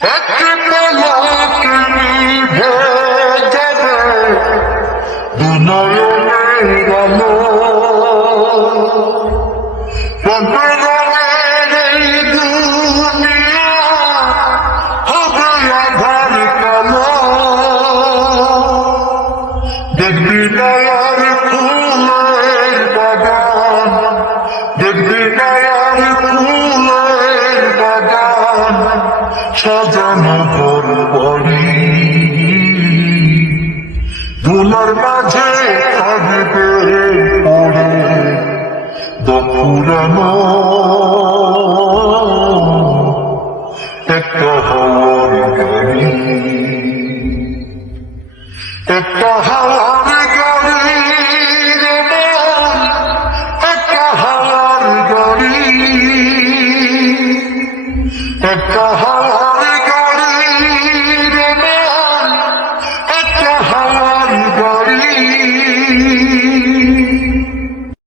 একটি পলকে নিভে যাবে দুনয়নের আলো। সম্প্রদায়ের এই দুনিয়া হবে আধার কালো। দেখবি না আর ফুলের বাগান, দেখবি না আর ফুলের বাগান, সাজানো ঘর বাড়ি। ধুলার মাঝে থাকবে পড়ে পুরানো একটা হাওয়ার গাড়ি, একটা